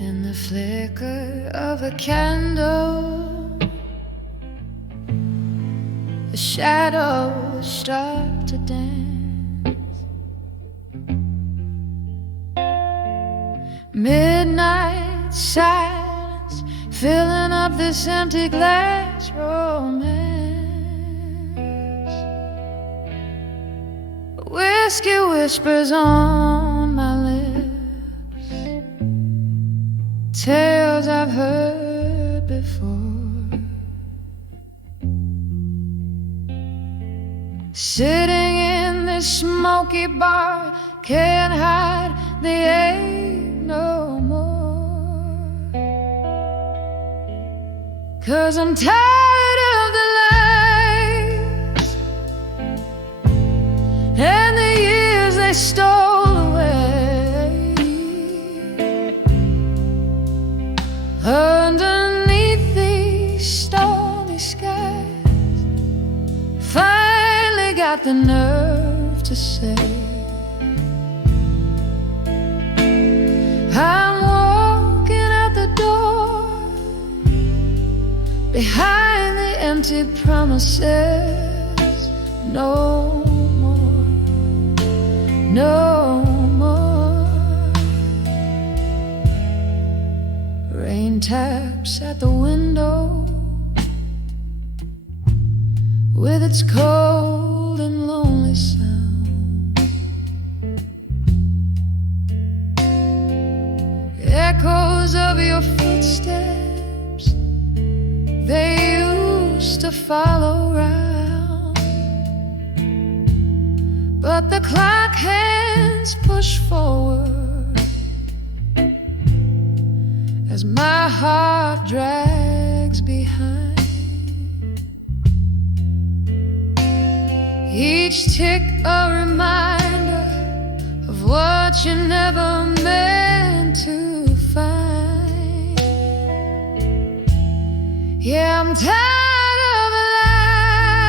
In the flicker of a candle, the shadows start to dance. Midnight silence filling up this empty glass romance. Whiskey whispers on my lips, tales I've heard before. Sitting in this smoky bar, can't hide the ache no more. 'Cause I'm tired of the lies and the years they stole away. Underneath these stormy skies, finally got the nerve to say, I'm walking out the door, behind the empty promises. No more, no more. Rain taps at the window with its cold and lonely sound. Echoes of your footsteps, they used to follow round, but the clock hands push forward as my heart drags behind. Each tick a reminder of what you never meant to find. Yeah, I'm tired of the lies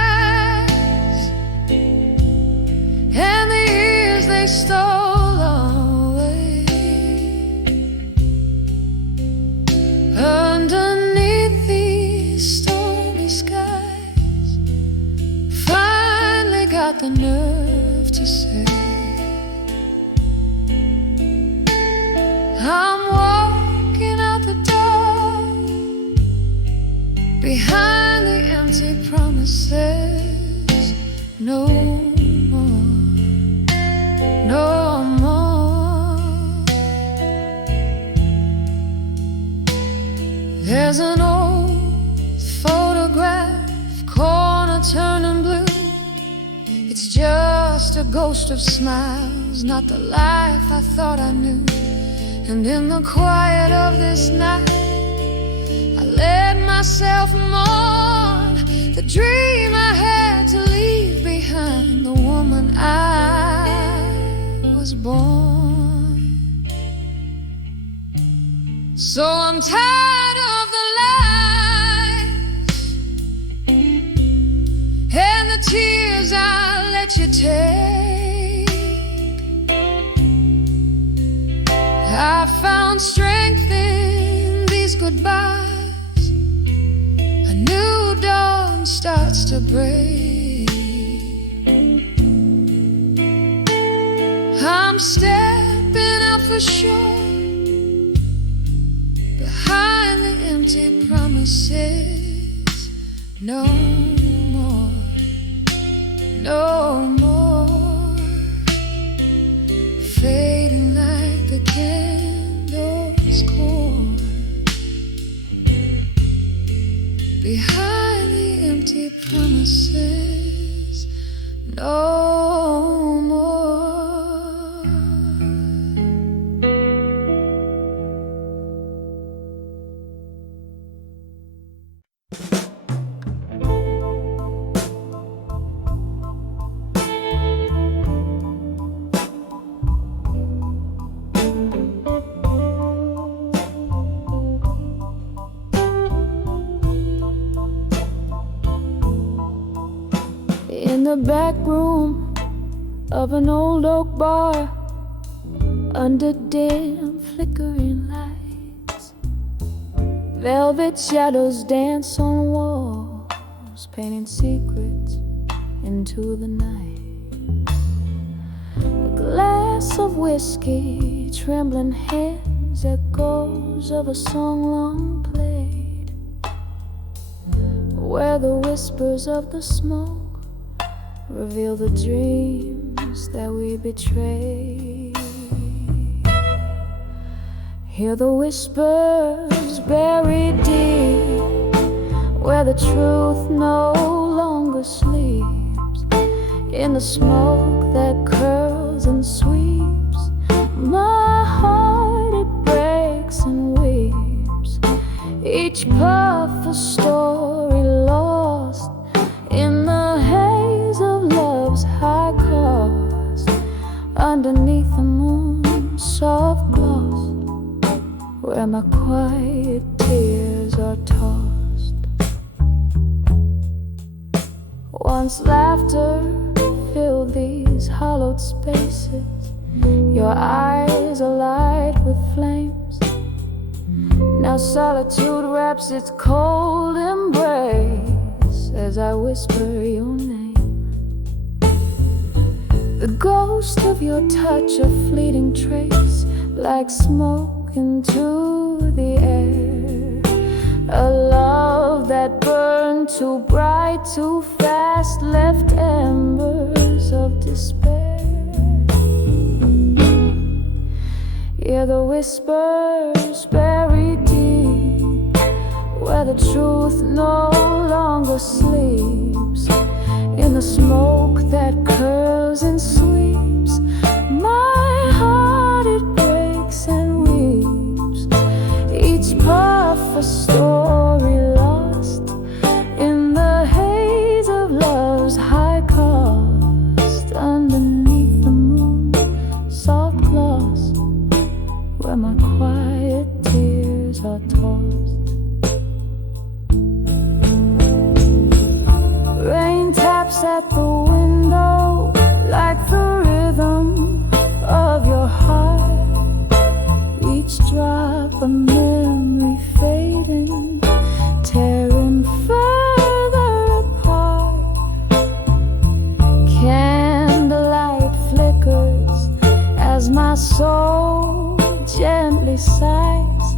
and the years they stole away. Underneath these stormy skies, finally got the nerve to say, I'm walking out the door, behind the empty promises. No more, no more. There's an old photograph, corner turning blue. It's just a ghost of smiles, not the life I thought I knew. And in the quiet of this night, I let myself mourn the dream I had to leave behind, the woman I was born. So I'm tired of the lies and the tears I let you take. I found strength in these goodbyes. A new dawn starts to break. I'm stepping out for sure, behind the empty promises. No more, no more. Fading like the candle's cord, behind the empty promises. No more. the back room of an old oak bar, under dim flickering lights, velvet shadows dance on walls, painting secrets into the night. A glass of whiskey, trembling hands, echoes of a song long played, where the whispers of the smoke reveal the dreams that we betray. Hear the whispers buried deep, where the truth no longer sleeps, in the smoke that curls and sweeps. My heart, it breaks and weeps, each puff a story lost in the haze of love's high cost, underneath the moon's soft gloss, where my quiet tears are tossed. Once laughter filled these hollowed spaces, your eyes alight with flames. Now solitude wraps its cold embrace as I whisper your name. The ghost of your touch, a fleeting trace, like smoke into the air. A love that burned too bright, too fast, left embers of despair. Hear the whispers buried deep, where the truth no longer sleeps, in the smoke that curls and sweeps. My heart, it breaks and weeps, each puff a story lost in the haze of love's high cost, underneath the moon's soft gloss, where my quiet tears are tossed. Rain taps at the window like the rhythm of your heart, each drop a memory fading, tearing further apart. Candlelight flickers as my soul gently sighs,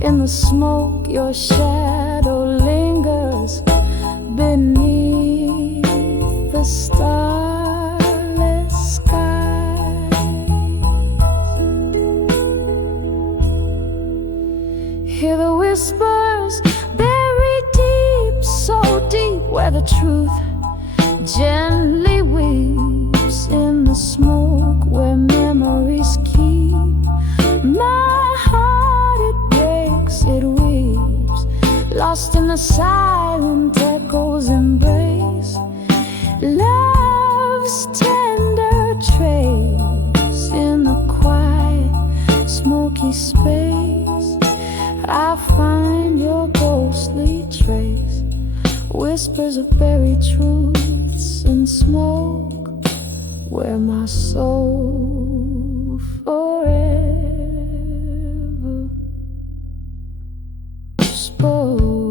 in the smoke your shadow lingers beneath the starless sky. Hear the whispers buried deep, so deep, where the truth gently weeps, in the smoke where memories keep. My heart, it breaks, it weeps, lost in the silent echo's embrace. Love's tender trace in the quiet, smoky space. I find your ghostly trace, whispers of buried truths in smoke, where my soul forever spoke.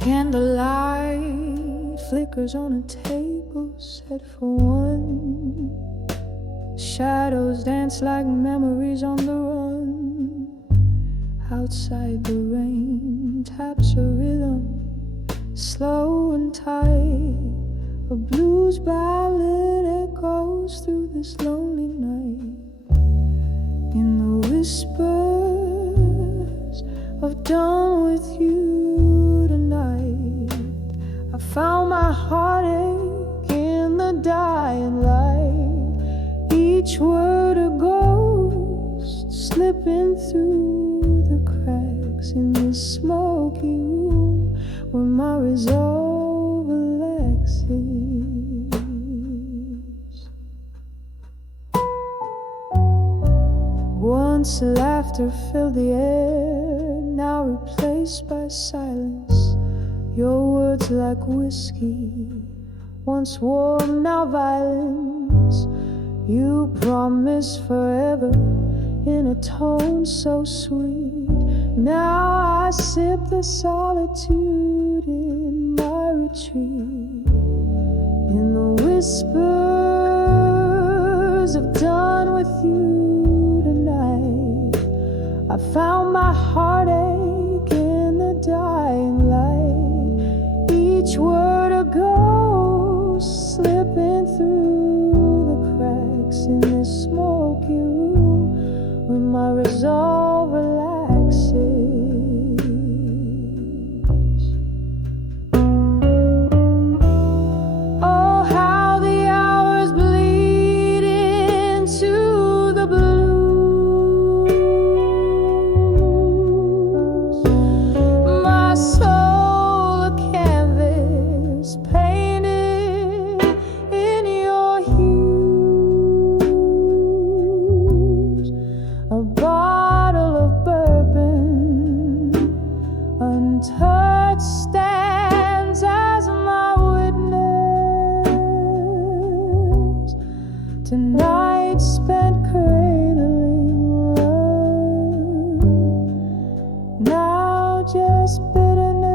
Candlelight flickers on a table set for one. Shadows dance like memories on the run. Outside the rain taps a rhythm, slow and tight, A blues ballad echoes through this lonely night. In the whispers of done with you tonight, I found my heartache in the dying light. Each word a ghost slipping through the cracks in this smoky room where my resolve relaxes. Once laughter filled the air, now replaced by silence. Your words like whiskey, once warm, now violence. You promise forever in a tone so sweet. Now I sip the solitude in my retreat. In the whispers of done with you tonight, I found my heartache in the dying light. Each word a ghost slipping through the cracks in this smoky room when my resolve relaxes. Oh, how the hours bleed into the blues. My soul a canvas painted in your hues. A bottle of bourbon untouched stands as my witness. Tonight spent cradling love, now just bitterness.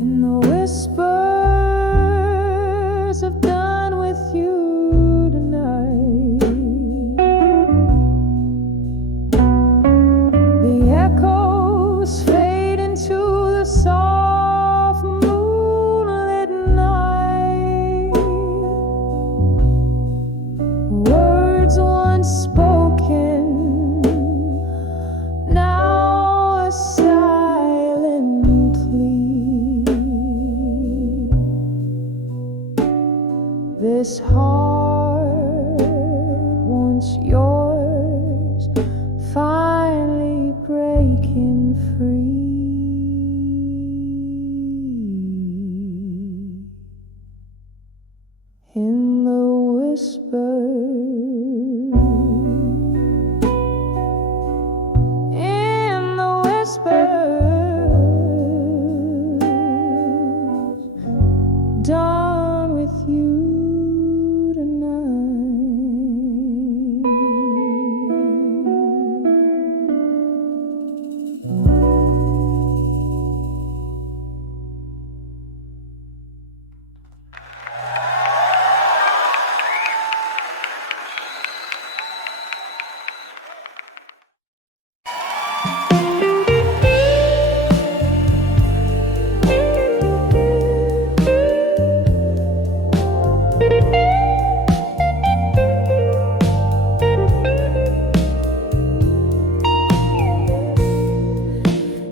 In the whispers of done with you tonight, the echoes fade into the soft moonlit night. Words once spoken, now a silent plea. This heart, once yours, finally breaking free. In the whispers, in the whispers, done with you tonight.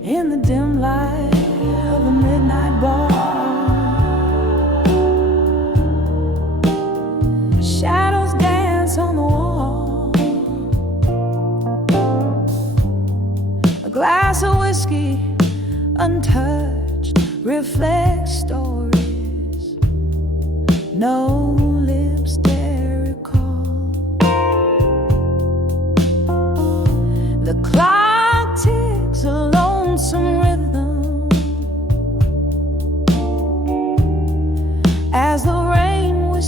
In the dim light of a midnight bar, shadows dance on the wall. A glass of whiskey, untouched, reflects stories no lips dare recall. The clock ticks a lonesome rhythm as the rain whispers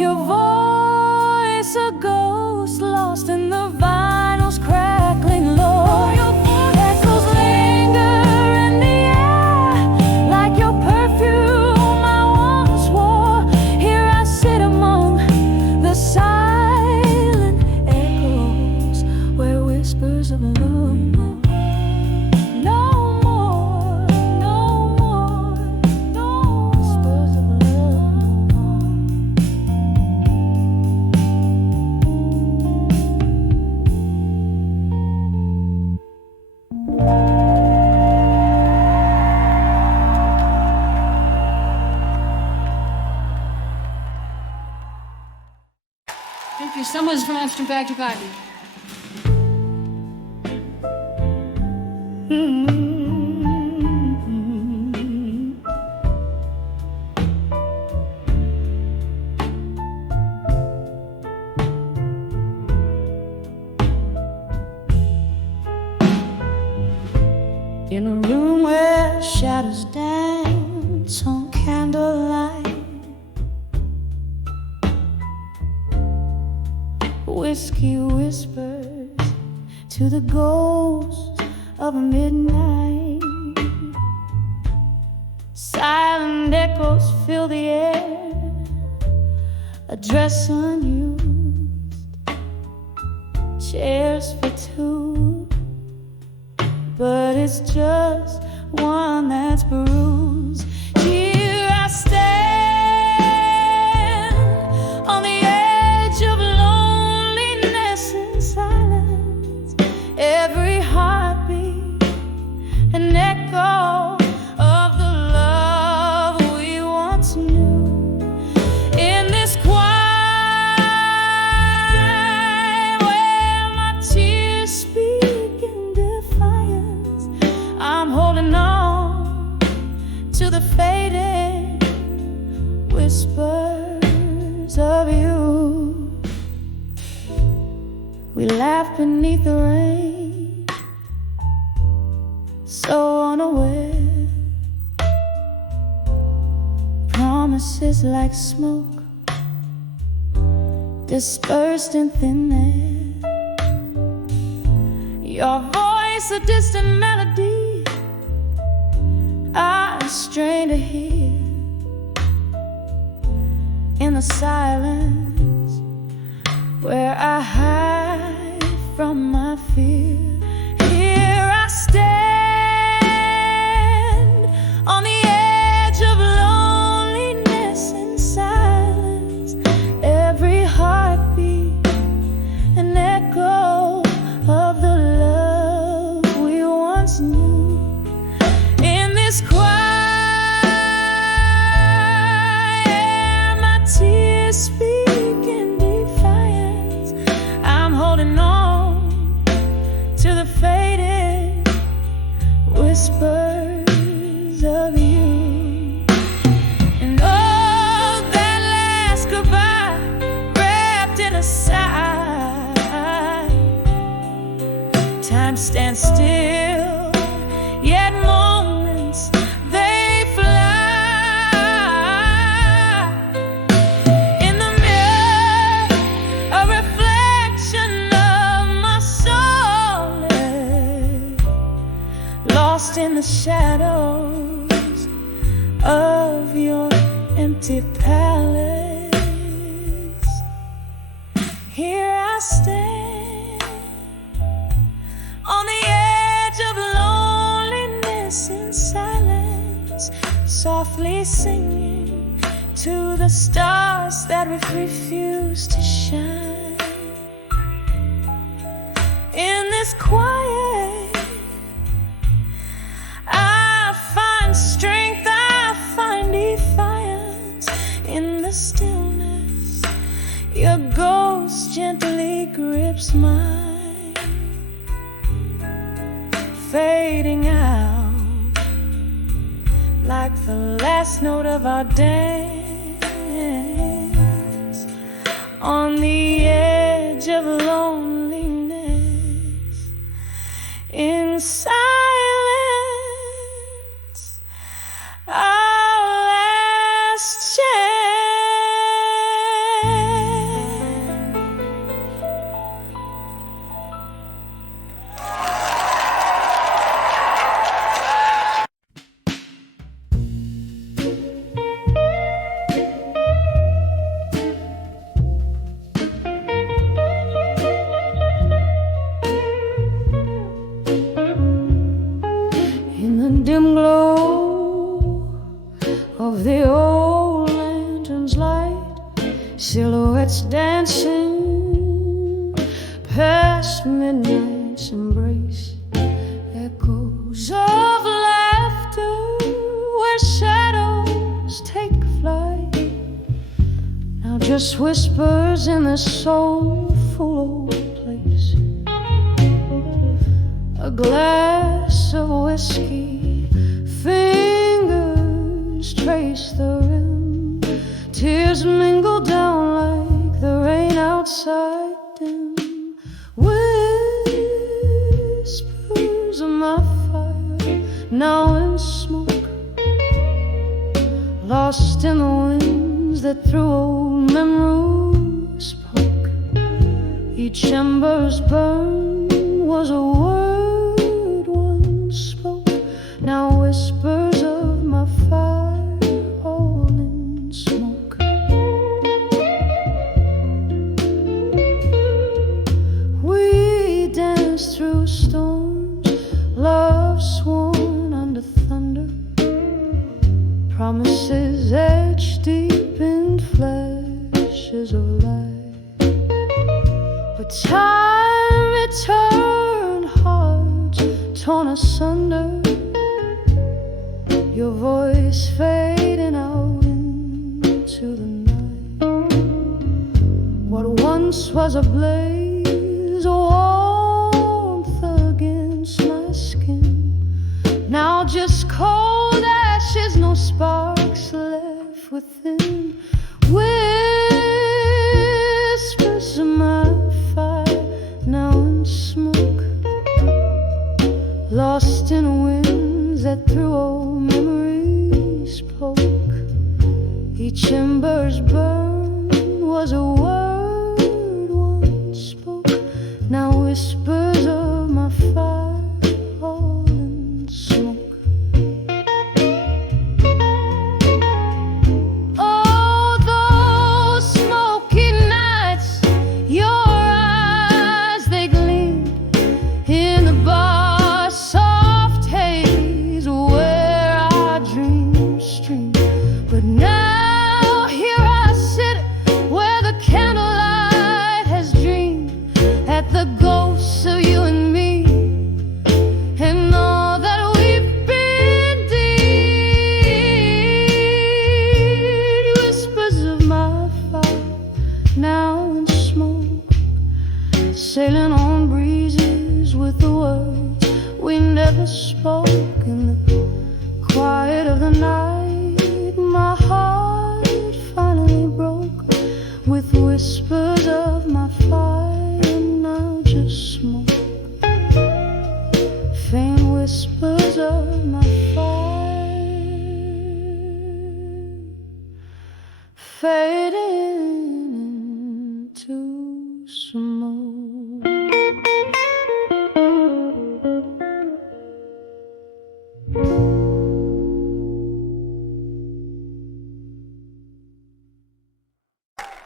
Your voice a ghost lost in the vinyl's crackling low. Your echoes linger in the air like your perfume I once wore. Here I sit among the silent echoes where whispers of love. Thank you. Someone's pronounced him back to party. In a room where shadows dance on candlelight, whiskey whispers to the ghost of midnight. Silent echoes fill the air, a dress unused, chairs for two, but it's just one that's bruised. Here I stand on the edge of loneliness and silence. Every heartbeat an echo of the love we once knew. In this quiet where my tears speak in defiance, I'm holding on to the faded whispers of you. We laugh beneath the rain, so unaware. Promises like smoke dispersed in thin air. Your voice a distant melody I strain to hear. In the silence where I hide from my fear, here I stand on the edge of loneliness and silence. Every heartbeat an echo of the love we once knew. In this quiet, my tears speak in defiance. I'm holding on to the faded whispers of you. And oh, that last goodbye wrapped in a sigh. Time stands still, yet moments they fly. In the mirror, a reflection of my soul, lost in the shadows of your empty palace. Here I stand on the edge of loneliness and silence, softly singing to the stars that refuse to shine. In this quiet, I find strength, I find defiance. In the stillness, your ghost gently grips mine, fading out like the last note of our dance. On the edge of loneliness, in silence, our last chance. silhouettes dancing past midnight's embrace, echoes of laughter where shadows take flight, now just whispers in this soulful old place. A glass of whiskey, fingers trace the rim, tears mingle down like the rain outside dim. Whispers of my fire, now in smoke, lost in the winds that through old memories spoke. Each ember's burn was a word once spoke, now whispers of my fire, all in smoke. We danced through storms, love sworn under thunder, promises etched deep in flashes of light. But time returned, hearts torn asunder, your voice fading out into the night. What once was a blaze, a warmth against my skin, now just cold ashes, no sparks left within. Whispers of my fire, now in smoke, lost in winds that through old memories spoke. Each ember's burn was a word once spoke, now whispers of my fire, all in smoke. Oh, those smoky nights, your eyes, they gleamed in the bar, soft haze where our dreams streamed. But now here I sit where the candlelight has dreamed at the ghosts of you and me, and all that we've been deed. Whispers of my fire, now in smoke, sailing on breezes with the words we never spoke. In the quiet of the night, my heart finally broke with whispers of my fire, now just smoke. Faint whispers of my fire, fading into smoke.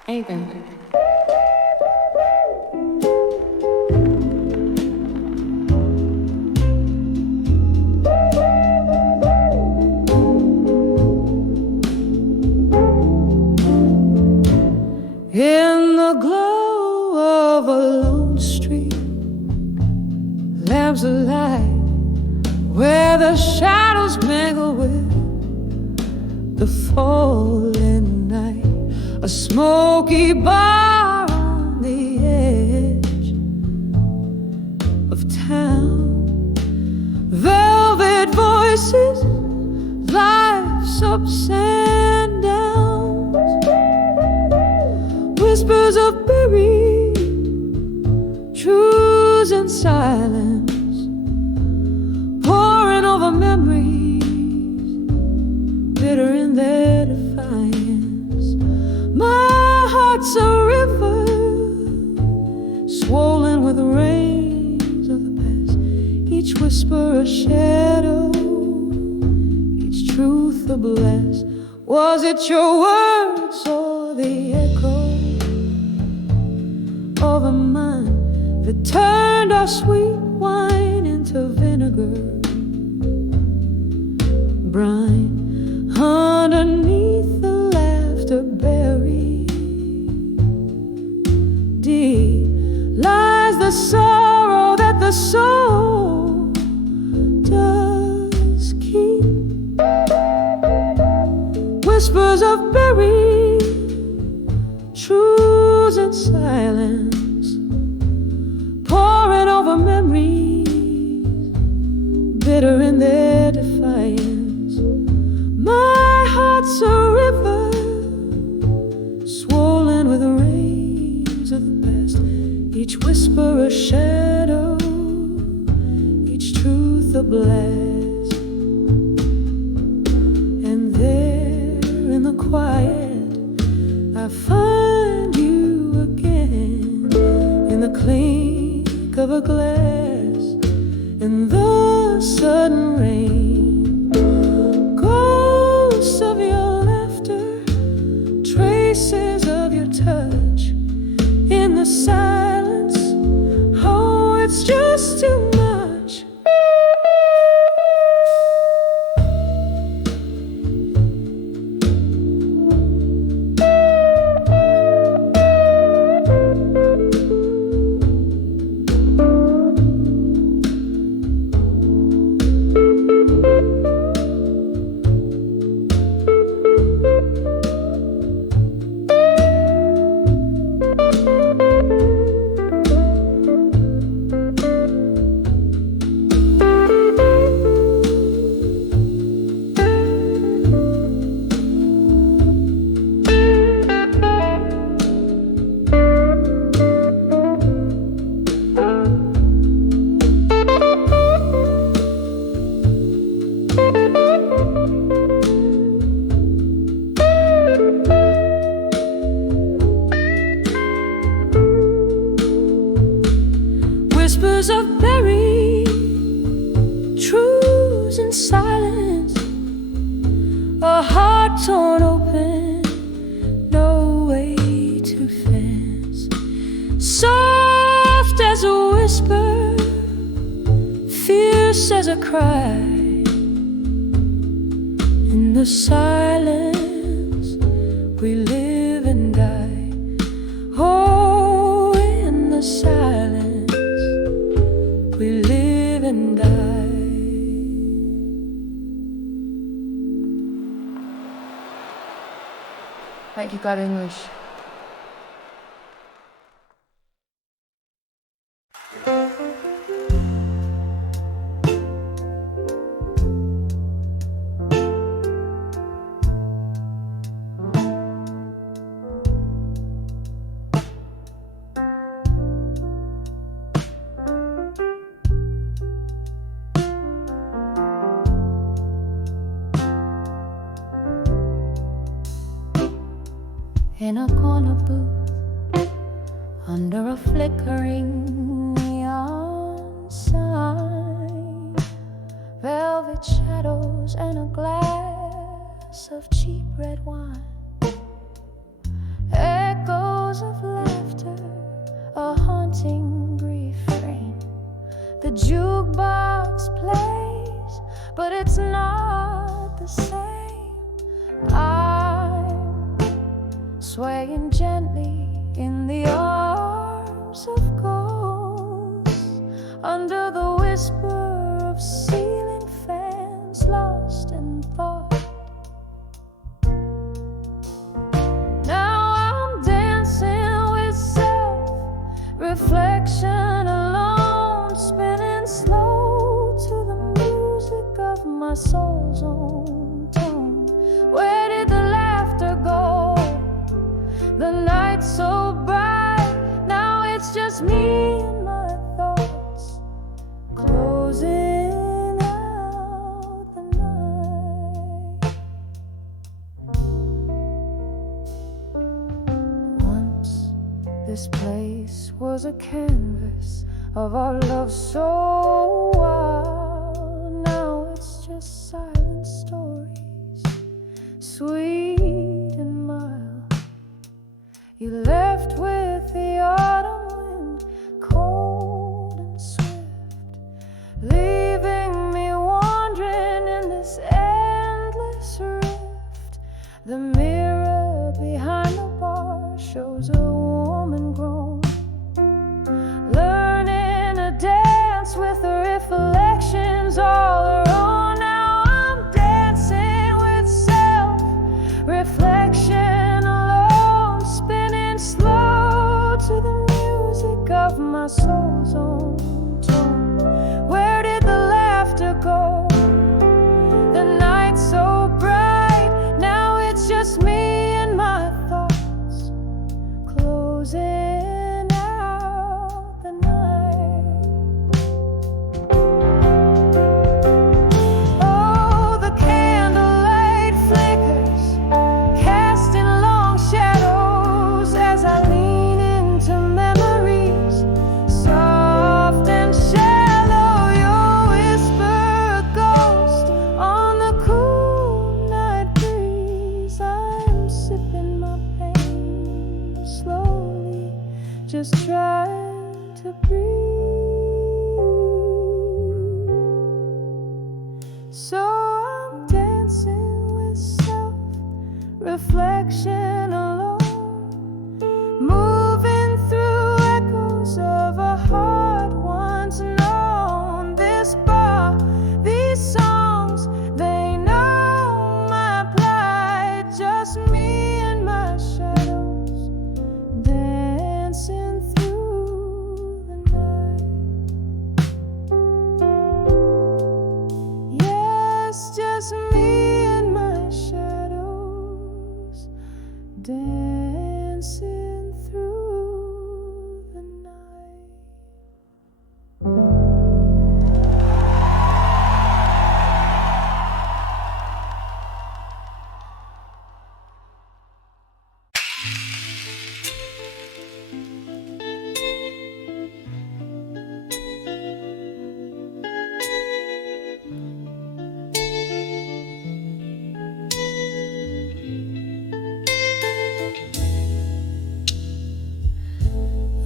Amen. In the glow of a lone street, lamps alight where the shadows mingle with the falling night. A smoky bar on the edge of town, velvet voices, life's ups and downs, whispers of buried truths in silence, pouring over memories, bitter in their defiance. My heart's a river, swollen with rains of the past, each whisper a shadow, each truth a blast. Was it your words or the echo of a mind that turned our sweet wine into vinegar brine? Underneath the laughter buried, sorrow that the soul does keep. Whispers of buried truths in silence, pouring over memories, bitter in their defiance. My heart's a river, swollen with the rains of the past. Each whisper a shadow, each truth a blast. And there in the quiet I find you again, in the clink of a glass, in the sudden rain. Ghosts of your laughter, traces of your touch, in the silence. Oh, it's just too much. Whispers of buried truths in silence, a heart torn open, no way to fence. Soft as a whisper, fierce as a cry, in the silence we live and die. Oh, in the silence we live and die. Thank you, God English. In a corner booth, under a flickering neon sign, velvet shadows and a glass of cheap red wine, echoes of laughter, a haunting refrain. The jukebox plays, but it's not the same. Swaying gently in the arms of ghosts, under the whisper of ceiling fans, lost in thought. Now I'm dancing with self-reflection alone, spinning slow to the music of my soul's own tone. Where did the laughter go? The night's so bright, now it's just me and my thoughts, closing out the night. Once this place was a canvas of our love so wild, now it's just silent stories, sweet and mild. You left with the autumn wind, cold and swift, leaving me wandering in this endless rift. The mirror behind the bar shows a woman grown, learning of my soul's own tone. Where did the laughter go? The night's so bright, now it's just me and my thoughts, closing out the night. Oh, the candlelight flickers, casting long shadows as I lean into memories, soft and shallow. Your whisper, a ghost on the cool night breeze. I'm sipping my pain slowly, just trying to breathe. So I'm dancing with self-reflection alone, moving through echoes of a heart once known. This bar, these songs, they know my plight. Just me and my shadows, dancing through the night. Yes, just me and my shadows, dancing through the night.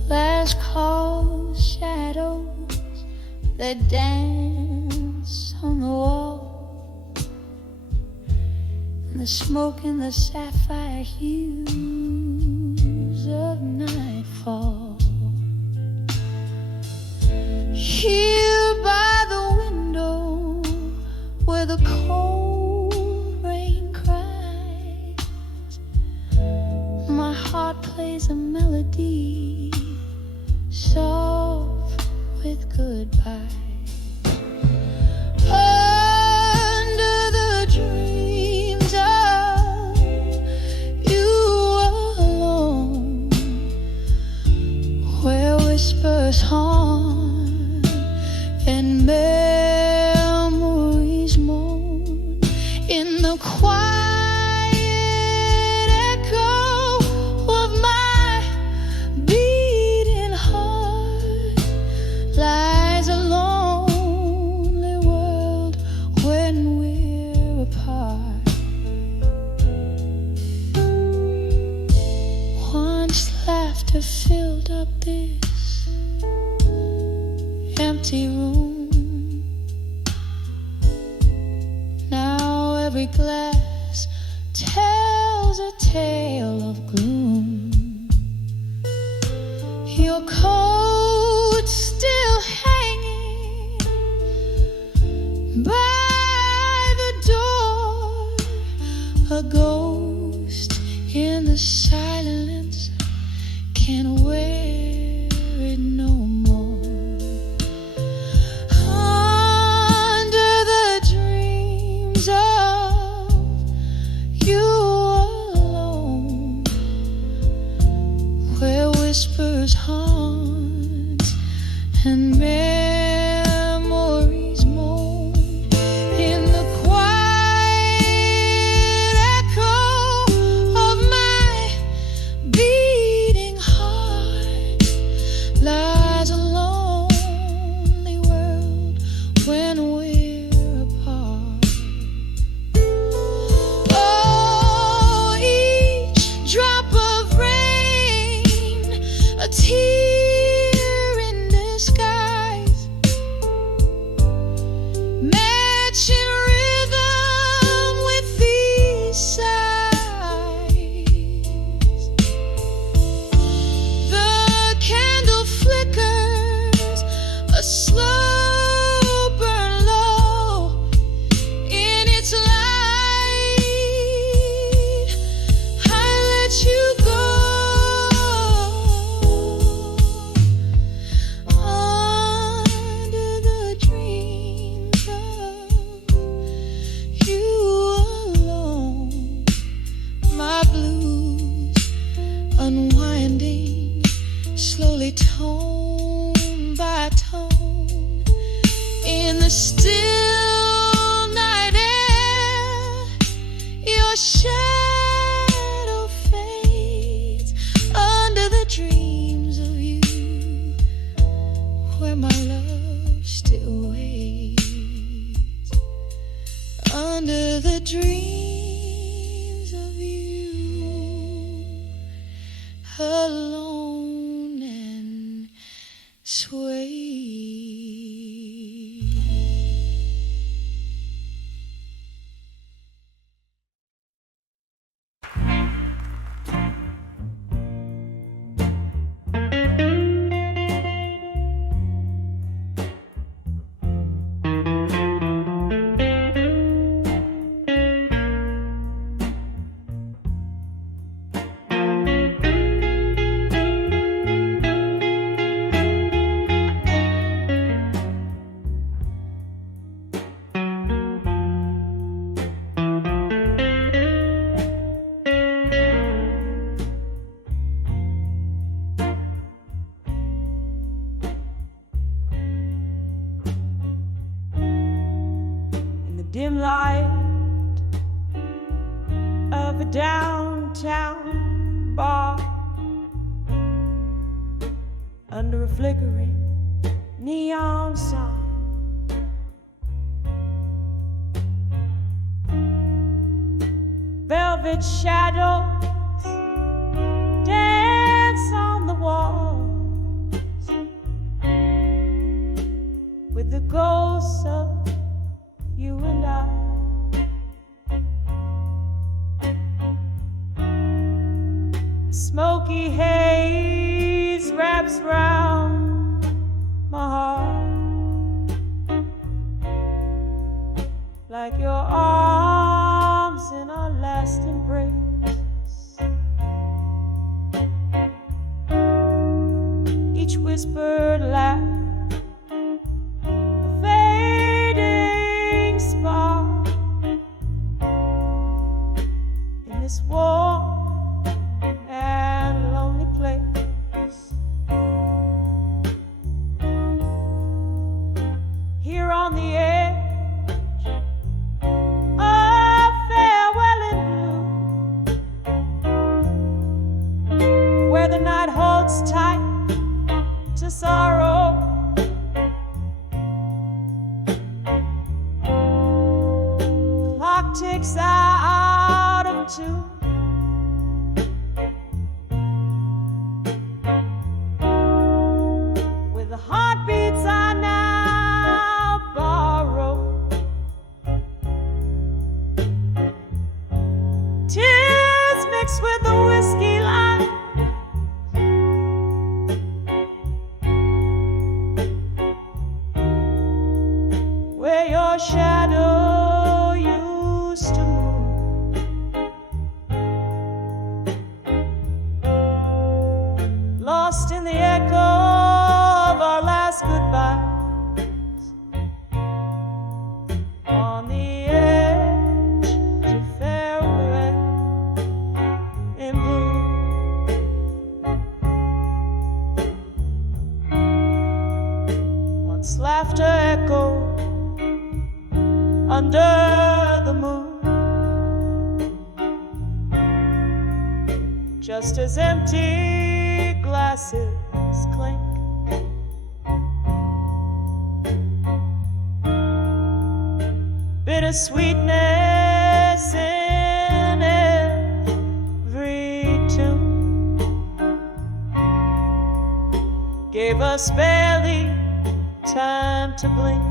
Last call shadows that dance on the wall, and the smoke and the sapphire hues of nightfall. Here by the window where the cold rain cries, my heart plays a melody soft with goodbye. Under the dreams of you alone, where whispers haunt and memories moan in the quiet echo of my beating heart, lies a lonely world when we're apart. Once laughter filled up this empty room, now every glass tells a tale of gloom. Your coat still hanging by the door, a ghost in the silence can't wear it no more. Under the dreams of you alone, where whispers haunt and memories moan in the quiet echo of my beating heart, lies a lonely world when we're apart. Oh, each drop of rain, a tear in disguise, unwinding, slowly tone by tone, in the still night air, your shadow fades under the dreams of you, where my love still waits, under the dreams of you, alone and sway. Dim light of a downtown bar, under a flickering neon sign, velvet shadows dance on the walls with the ghosts of you and I. Smoky haze wraps round my heart, like your arms in our last embrace. Each whispered laugh, this warm and lonely place. Here on the edge of farewell in blue, where the night holds tight to sorrow, clock ticks out of two. With the heartbeats I now borrow, tears mixed with the whiskey line, where your shadow used to move, lost in the echo of our last goodbyes, on the edge to farewell in blue. Once laughter echoed under the moon, just as empty glasses clink. Bittersweetness in every tune gave us barely time to blink.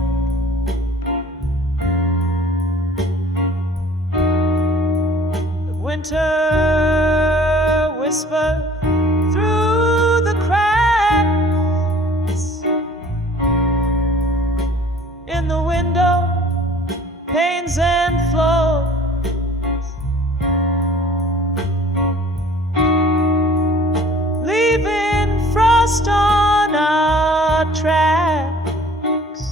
The winter whispered through the cracks in the window panes and floors, leaving frost on our tracks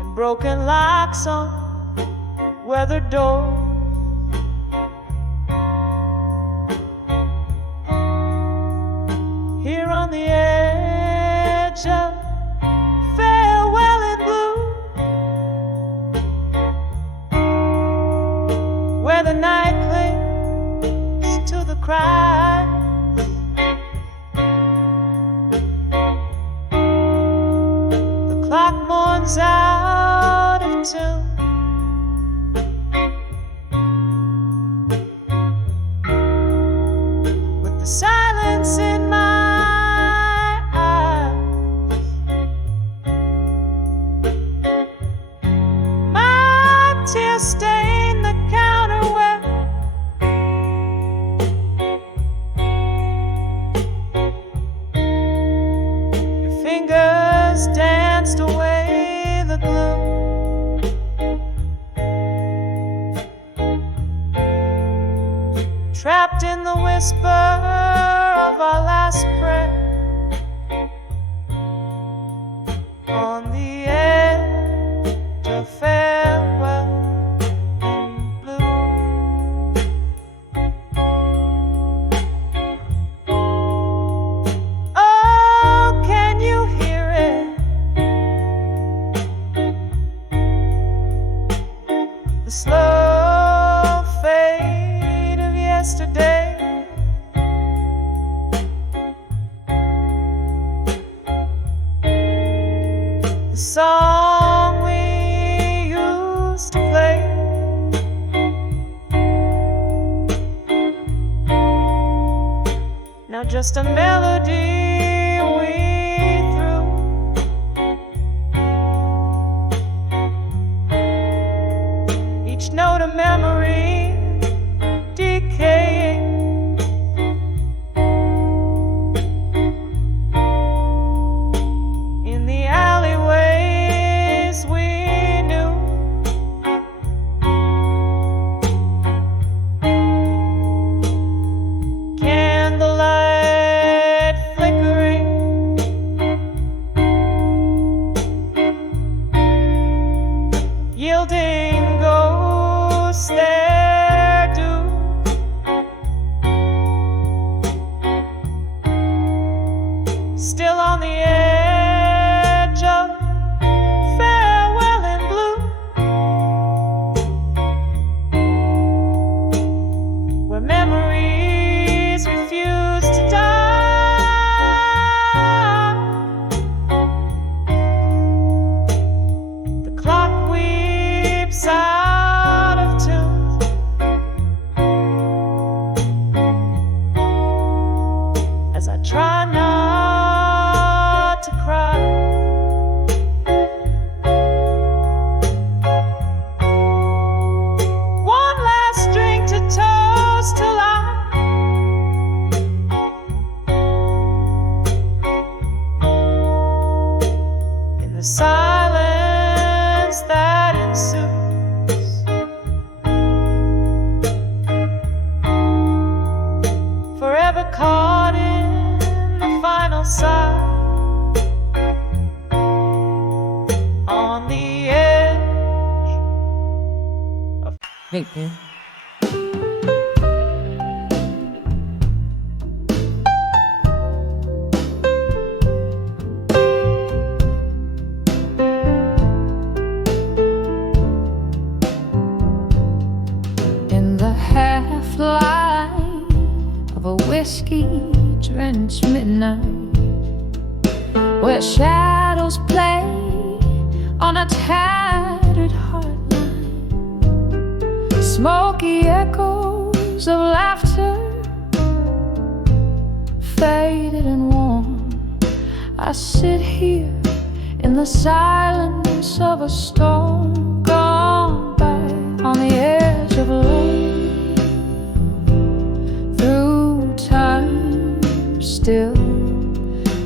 and broken locks on weathered doors. cry. The clock mourns out of tune. With the silence in my eyes, my tears stain the counterware. Your fingers danced away the gloom. Trapped in the whisper of our last prayer, on the edge of farewell in blue. Oh, can you hear it? The slow fade of yesterday. The song we used to play. Now just a melody we threw. Each note a memory decaying. In the alleyways we knew. Candlelight flickering. Yielding ghosts their due. Still on the edge of farewell in blue, where memories refuse to die. The clock weeps out of tune. As I try not to cry. One last drink to toast till in the silence that ensues, forever caught in the final sigh, on the edge of. Hey, man. In the half light of a whiskey-drenched midnight, where shadows play on a tattered heartline, smoky echoes of laughter faded and worn. I sit here in the silence of a storm gone by, on the edge of love, through time still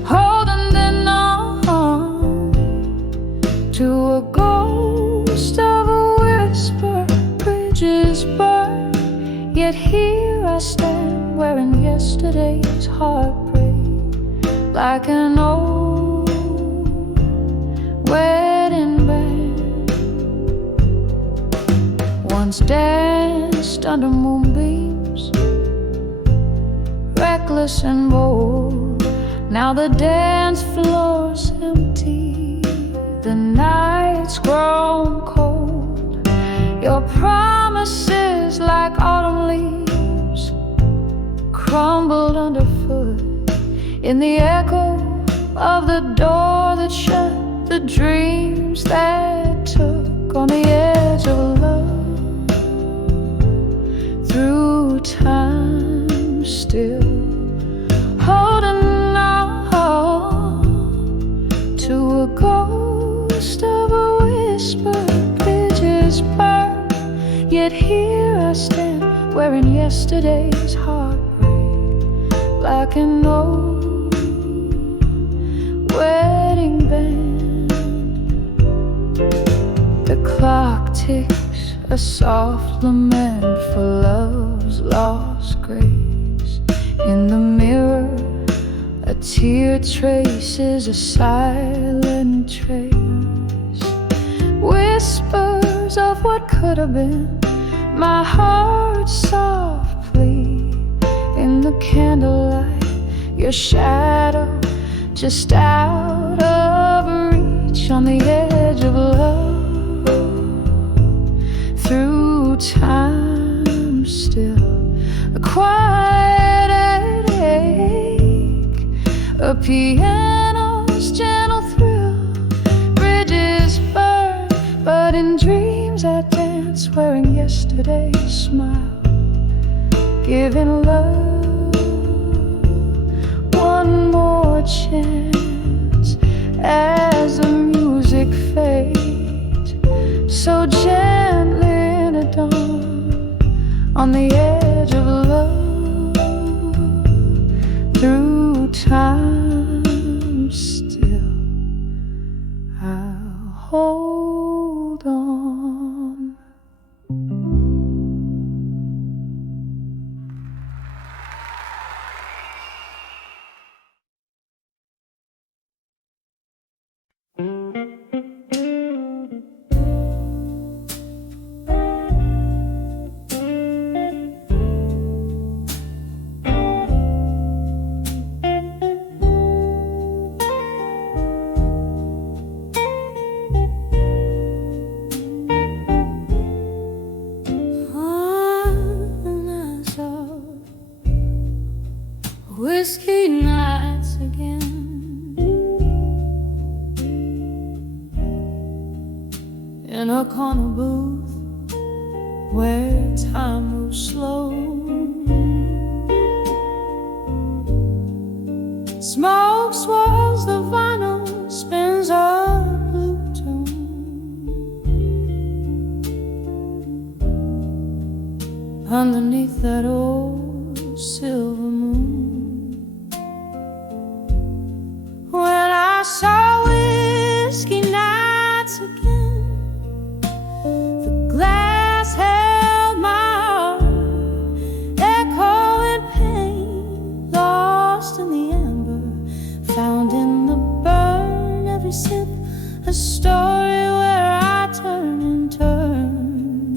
holding on to a ghost of a whisper. Bridges burn, yet here I stand, wearing yesterday's heartbreak, like an old wedding band. Once danced under moonbeams, reckless and bold. Now the dance floor's empty, the night's grown cold. Your promises like autumn leaves crumbled underfoot in the echo of the door that shut, the dreams that took on the edge of love. Through time still holding on to a ghost of a whisper. Bridges burn, yet here I stand, wearing yesterday's heartbreak like an old wedding band. The clock ticks, a soft lament for love's lost grace. In the mirror, a tear traces a silent trace. Whispers of what could have been, my heart's soft plea. In the candlelight, your shadow just out of reach, on the edge of love. Through time still, a quiet ache, a piano's gentle thrill. Bridges burn, but in dreams I dance, wearing yesterday's smile, giving love one more chance. As the music fades so gently in a dawn, on the edge of love. Through time still, I'll hold on. Whiskey nights again, in a corner booth where time moves slow. Smoke swirls the vinyl, spins a blue tune. Underneath that old silver moon, when I saw whiskey nights again, the glass held my heart, echoing pain, lost in the amber, found in the burn. Every sip a story where I turn and turn.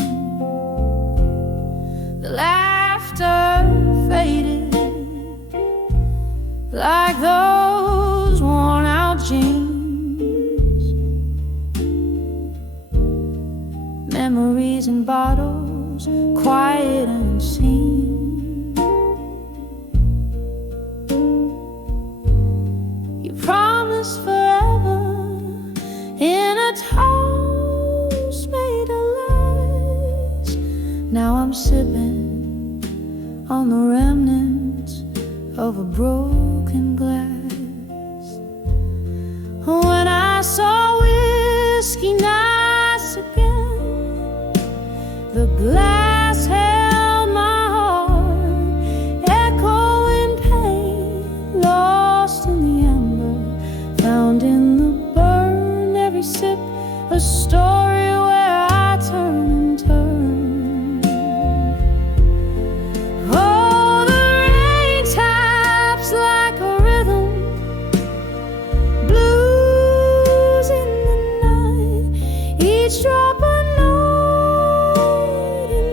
The laughter faded like those worn out jeans. Memories in bottles, quiet and unseen. You promised forever in a toast made of lies. Now I'm sipping on the remnants of a broken glass. When I saw whiskey nights again, the glass held my heart, echoing pain, lost in the amber, found in the burn. Every sip a story where I turn and turn. Oh, the rain taps like a rhythm, blues in the night, each drop a note in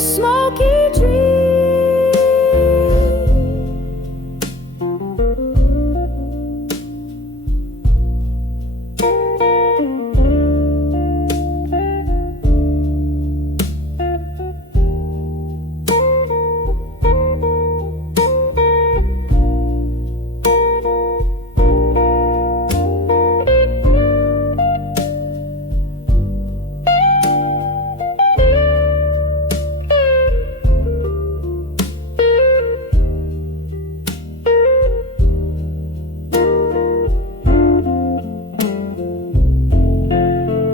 smoky tree.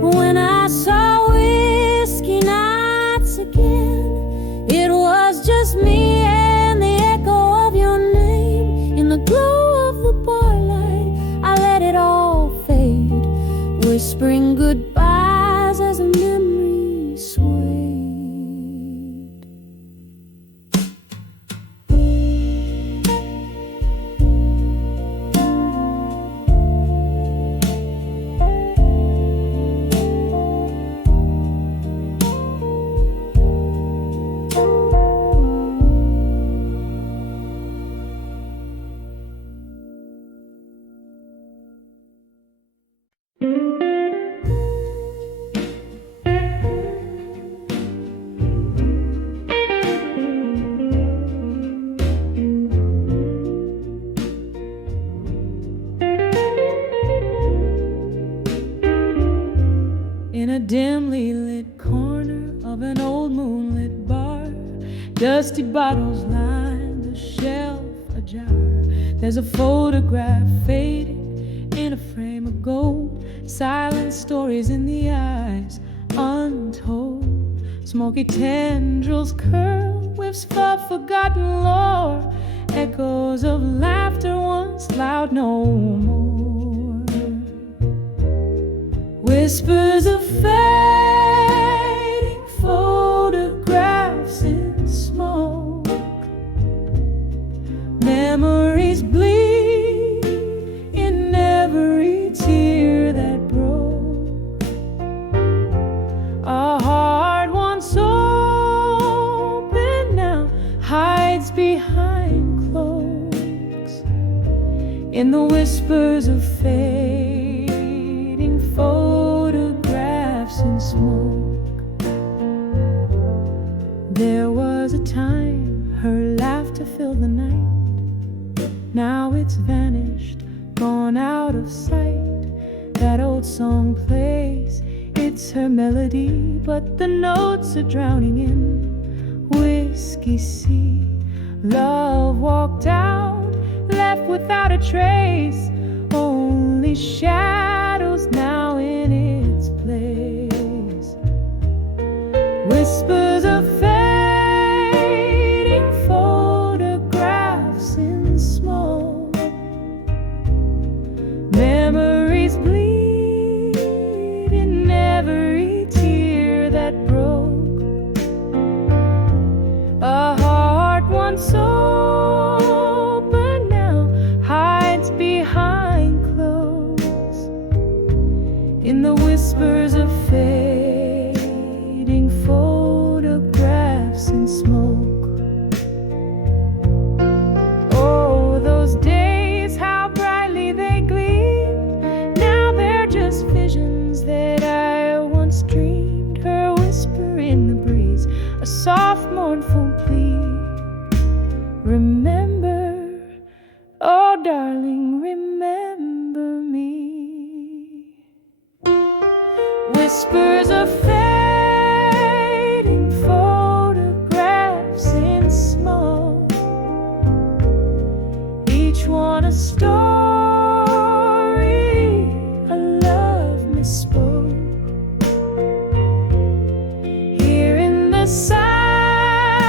When I saw whiskey nights again, it was just me and the echo of your name. In the glow of the bar light, I let it all fade, whispering goodbyes as a memory swayed. In a dimly lit corner of an old moonlit bar, dusty bottles line the shelf ajar. There's a photograph fading in a frame of gold, silent stories in the eyes untold. Smoky tendrils curl, whiffs of forgotten lore, echoes of laughter once loud no more. Whispers of fading photographs in smoke. Memories bleed in every tear that broke. A heart once open now hides behind cloaks. In the whispers of fading photographs in smoke. There was a time her laughter filled the night. Now it's vanished, gone out of sight. That old song plays, it's her melody, but the notes are drowning in whiskey sea. Love walked out, left without a trace, only shadows now in its place. Whispers of fading photographs in smoke. Memories bleed in every tear that broke. A heart once open now hides behind clothes. In the whispers of fading photographs in smoke. Oh, those days, how brightly they gleamed. Now they're just visions that I once dreamed. Her whisper in the breeze, a soft mournful plea. Remember, oh darling, remember me. Whispers of fading photographs in smoke. Each one a story, a love misspoke. Here in the silence,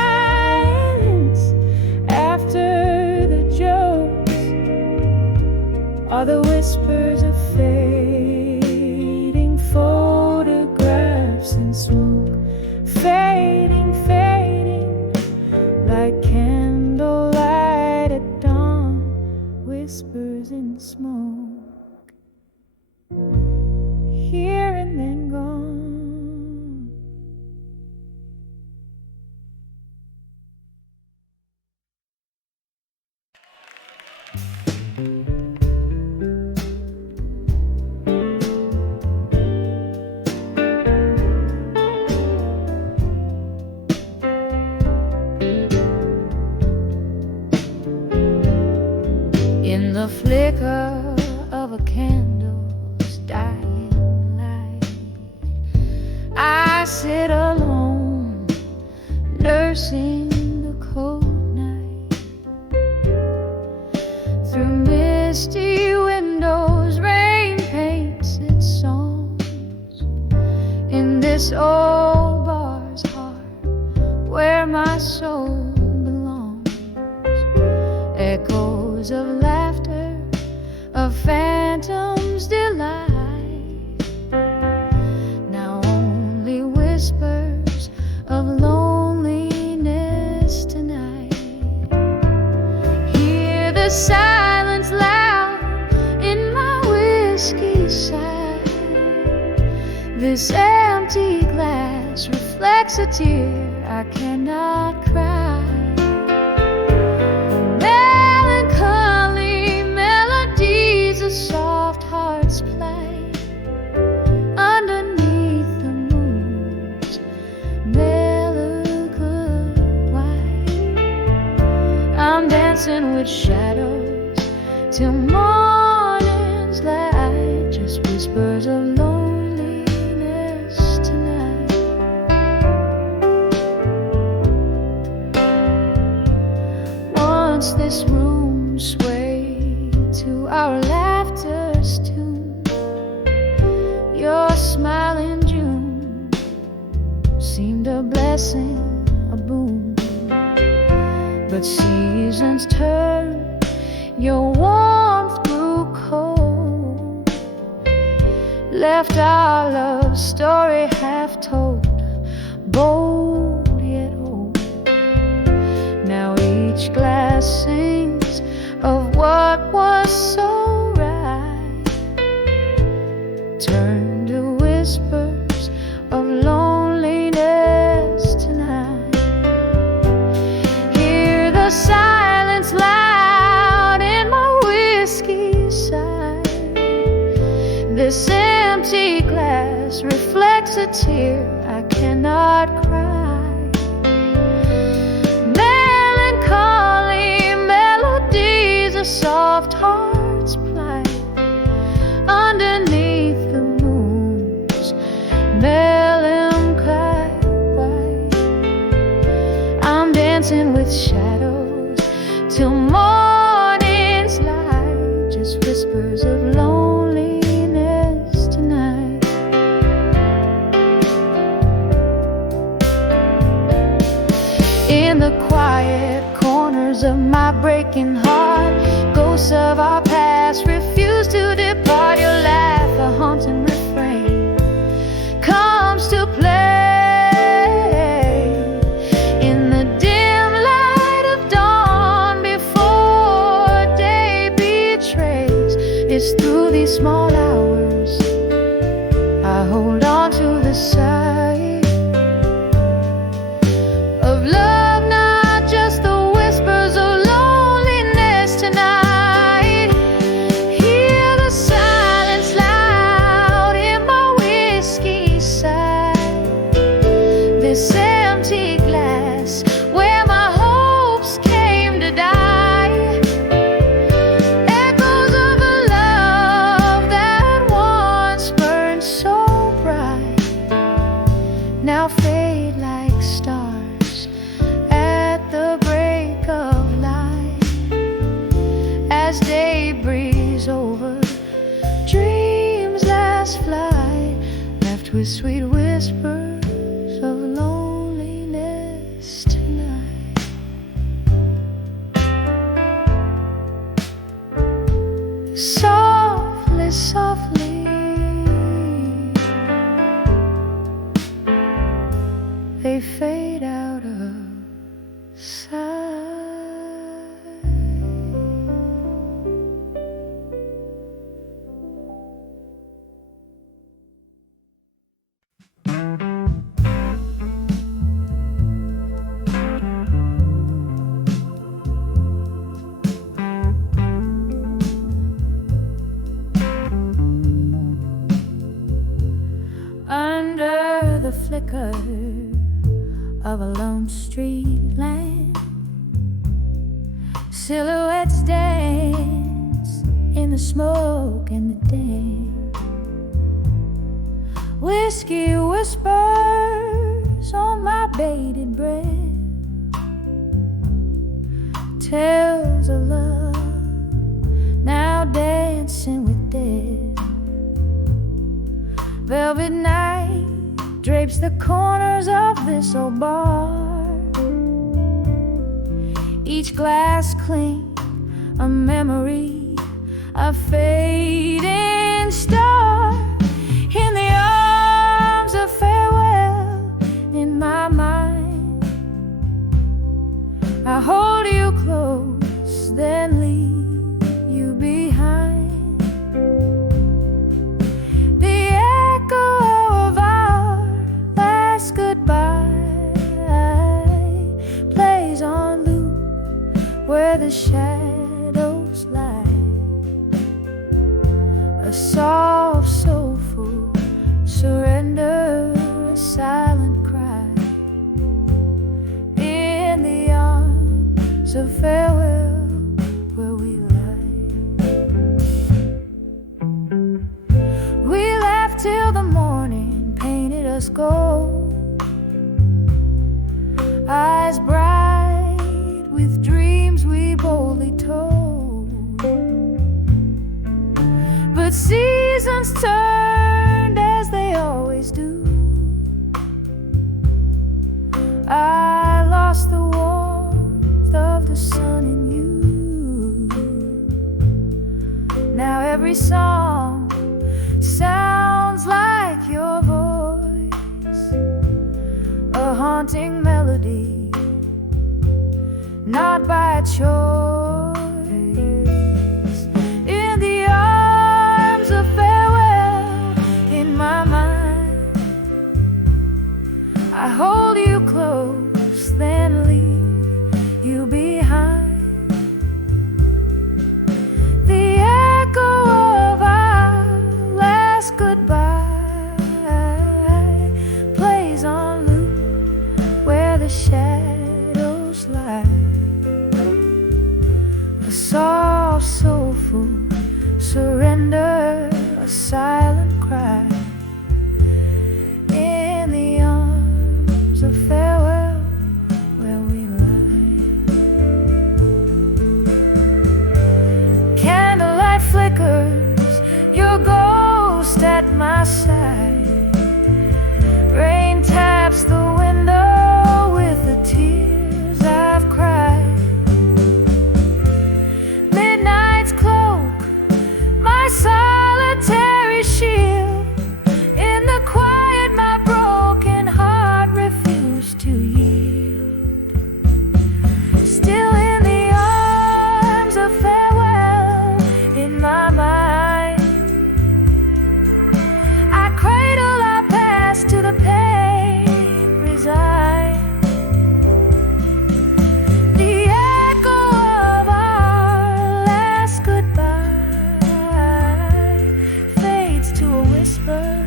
after the jokes, are the whispers of fading photographs in smoke. Fading, fading, like candlelight at dawn. Whispers in smoke, here and then gone. flicker of a candle's dying light. I sit alone, nursing the cold night. Through misty windows, rain paints its songs in this old bar's heart where my soul belongs. Echoes of laughter, of phantoms' delight, now only whispers of loneliness tonight. Hear the silence loud in my whiskey side. This empty glass reflects a tear I cannot cry. Melancholy melodies of soft hearts play underneath the moon's melancholy white. I'm dancing with shadows till morning's light, just whispers of loneliness tonight. Once this room swayed to our laughter's tune. Your smile in June seemed a blessing, a boon. But seasons turned, your warmth grew cold, left our love story half told, bold yet old. Now each glass sings of what was so right, turn to whispers of loneliness tonight. Hear the silence loud in my whiskey side. This empty glass reflects a tear I cannot cry. Melancholy melodies of soft hearts plight underneath the moon's melancholy white. I'm dancing with shadows till morning's light, just whispers of loneliness tonight. In the quiet corners of my breaking heart, ghosts of our past refuse to depart. Your laugh, a haunting refrain, comes to play in the dim light of dawn before day betrays. It's through these small hours I hold on to the sight of love, not just the whispers of loneliness tonight. Hear the silence loud in my whiskey side. This empty glass where my hopes came to die. Echoes of a love that once burned so bright now fade like stars at the break of light. As day breathes over dreams last flight, left with sweet whispers of loneliness tonight. Softly, softly, they fade out of sight. Under the flicker of a lone street lamp, silhouettes dance in the smoke and the dim. Whiskey whispers on my bated breath, tales of love now dancing with death. Velvet night drapes the corners of this old bar. Each glass clink a memory, a fading star. In the arms of farewell, in my mind, I hold you close, then leave you behind. The echo of our last goodbye plays on loop where the shadows lie. A soft, soulful surrender, a silent cry in the arms of farewell where we lie. We laughed till the morning painted us gold, eyes bright with dreams we boldly told. But seasons turned as they always do. I lost the warmth of the sun in you. Now every song sounds like your voice, a haunting melody, not by choice. In the arms of farewell, in my mind, I hold you close, then leave you behind. The echo of our last goodbye plays on loop where the shadows lie. A soft, soulful surrender, a silent cry in the arms of farewell where we lie. Candlelight flickers, your ghost at my side. Rain taps the window with the tears I've cried. Midnight's cloak, my solitary shield. In the quiet, my broken heart refused to yield. Still in the arms of farewell, in my mind, I cradle our past to the pain resigned. The echo of our last goodbye fades to a whisper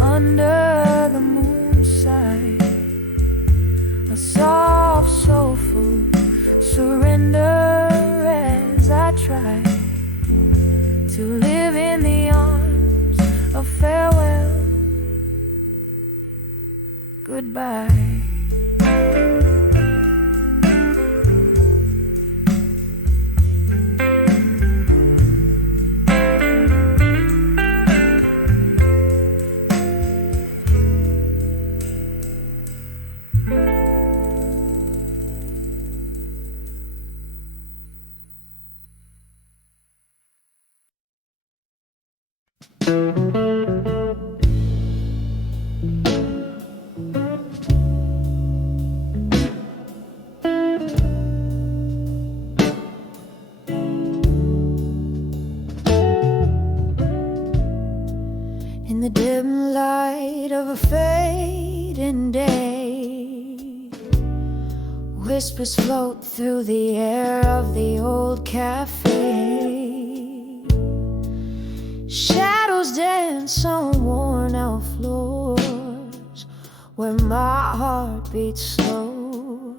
under the moonlight. A soft, soulful surrender as I try to live in the arms of farewell. Goodbye. In the dim light of a fading day, whispers float through the air of the old cafe. Shadows dance on worn out floors where my heart beats slow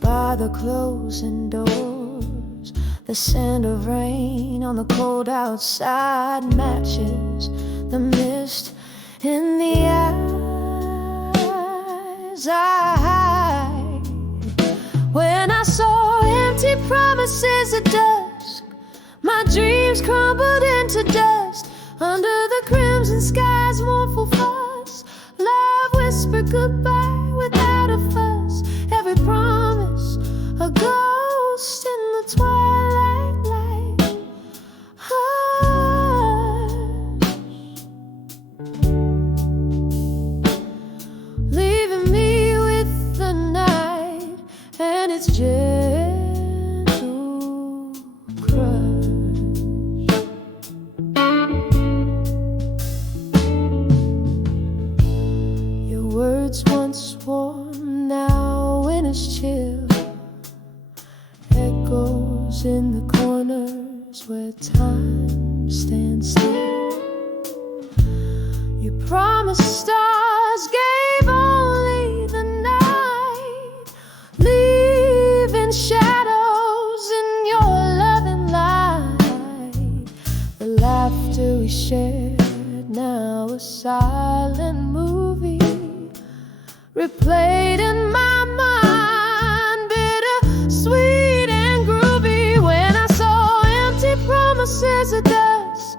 by the closing doors. The scent of rain on the cold outside matches the mist in the eyes I hide. When I saw empty promises at dusk, my dreams crumbled into dust. Under the crimson sky's mournful fuss, love whispered goodbye without a fuss. Every promise a ghost in the twilight light. Leaving me with the night and its gentle crush. Your words once warm, now when it's chill, echoes in the corners where time stands still. You promised stars, gave only the night, leaving shadows in your loving light. The laughter we shared, now a silent movie, replayed in my mind, bitter, sweet and groovy. When I saw empty promises at dusk,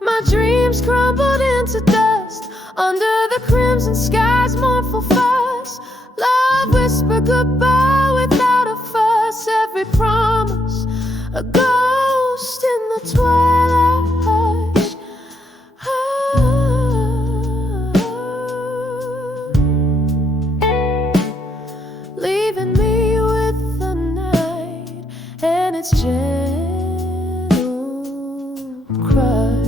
my dreams crumbled into dust. Under the crimson sky's mournful fuss, love whispered goodbye without a fuss. Every promise a ghost in the twilight hush. Leaving me with the night and its gentle crush.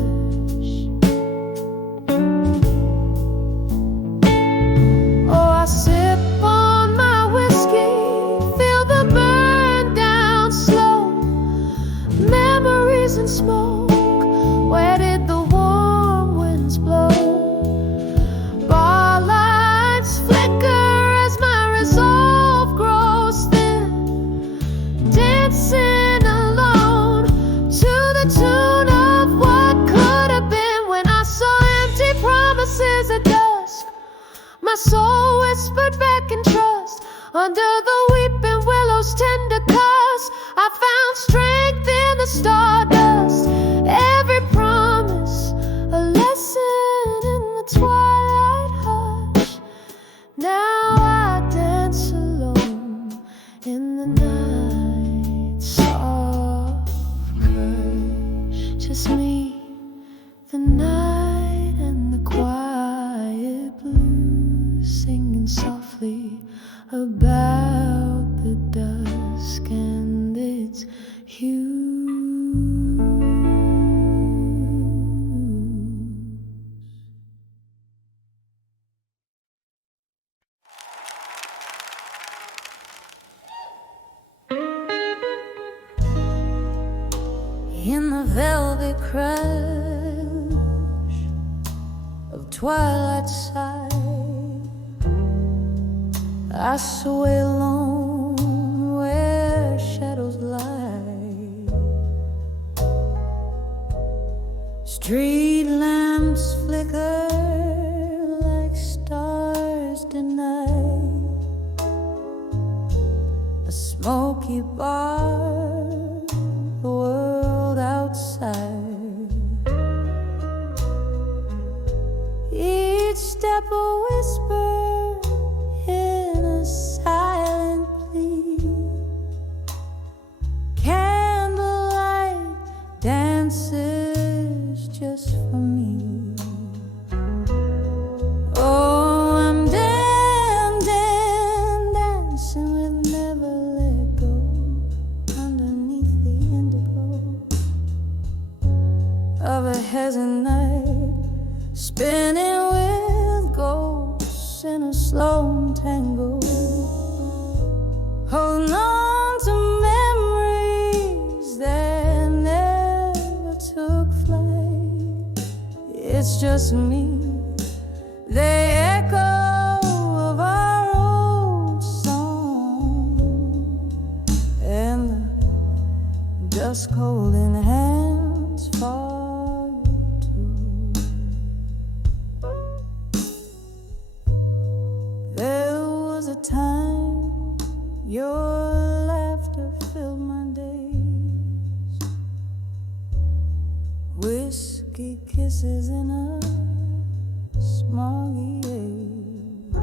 Oh, I sip on my whiskey, feel the burn down slow. Memories and smoke, where did the warm winds blow? Bar lights flicker as my resolve grows thin, dancing alone to the tune of what could have been. When I saw empty promises at dusk, my soul whispered back in trust. Under the weeping willow's tender cuss, I found strength in the stardust. Every promise a lesson in the twilight hush. Now I dance alone in the night's soft hush. Just me, the night and the quiet blues, singing softly about the dusk and its hue. In the velvet crush of twilight side, I sway alone where shadows lie. Street lamps flicker like stars tonight. A smoky bar, the world outside. Each step a whisper in a silent plea. Candlelight dances just for me. Oh, I'm dancing with never let go, underneath the indigo of a heaven night, spinning with ghosts in a slow tango. Hold on to memories that never took flight. It's just me, they echo of our old song, and the dust cold in hands far too. There was a time your laughter filled my days, whiskey kisses in a smoky haze.